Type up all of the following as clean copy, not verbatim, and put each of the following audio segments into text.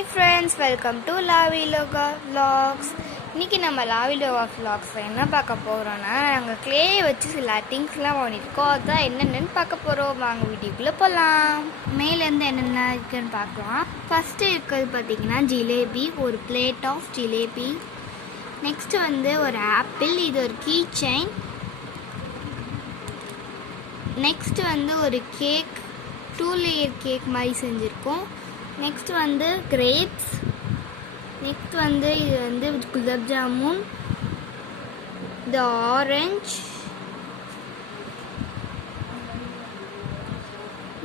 Hi friends, welcome to Laviloka vlogs. இன்றைக்கி நம்ம லாவிலோகா விலாக்ஸில் என்ன பார்க்க போகிறோன்னா, நாங்கள் க்ளே வச்சு சில திங்ஸ்லாம் பண்ணியிருக்கோம். அதுதான் என்னென்னு பார்க்க போகிறோம். வாங்க வீடியோக்குள்ளே போகலாம். மேலேருந்து என்னென்ன இருக்குன்னு பார்க்கலாம். ஃபஸ்ட்டு இருக்கிறது பார்த்திங்கன்னா ஜிலேபி, ஒரு பிளேட் ஆஃப் ஜிலேபி. நெக்ஸ்ட்டு ஒரு ஆப்பிள், இது ஒரு கீ செயின். நெக்ஸ்ட்டு ஒரு கேக், 2 லேயர் கேக் மாதிரி செஞ்சுருக்கோம். Next grapes. நெக்ஸ்ட் இது குலாப் ஜாமுன், இது ஆரஞ்ச்.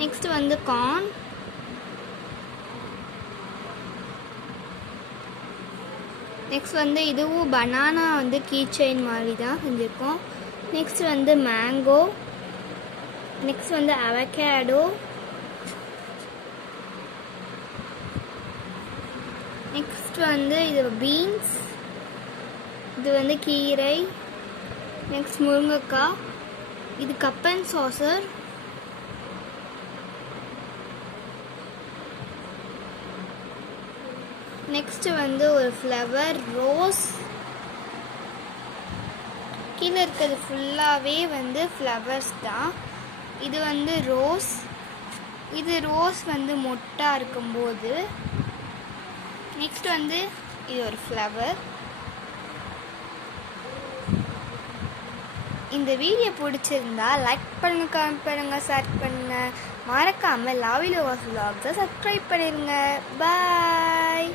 Next corn. நெக்ஸ்ட் இதுவும் பனானா கீ செயின் மாதிரி தான் செஞ்சுருக்கோம். Next mango. Next avocado. Next இது பீன்ஸ், இது கீரை. நெக்ஸ்ட் முருங்கைக்காய், இது கப் அண்ட் சாசர். நெக்ஸ்ட் ஒரு ஃப்ளவர் ரோஸ். கீழே இருக்கிறது ஃபுல்லாகவே ஃப்ளவர்ஸ் தான். இது ரோஸ். இது ரோஸ் மொட்டாக இருக்கும்போது. நெக்ஸ்ட் இது ஒரு ஃப்ளவர். இந்த வீடியோ பிடிச்சிருந்தா லைக் பண்ணுங்க, கமெண்ட் பண்ணுங்க, ஷேர் பண்ணுங்க. மறக்காமல் லாவிலோகா விலாக்ஸை சப்ஸ்கிரைப் பண்ணிடுங்க. பாய்.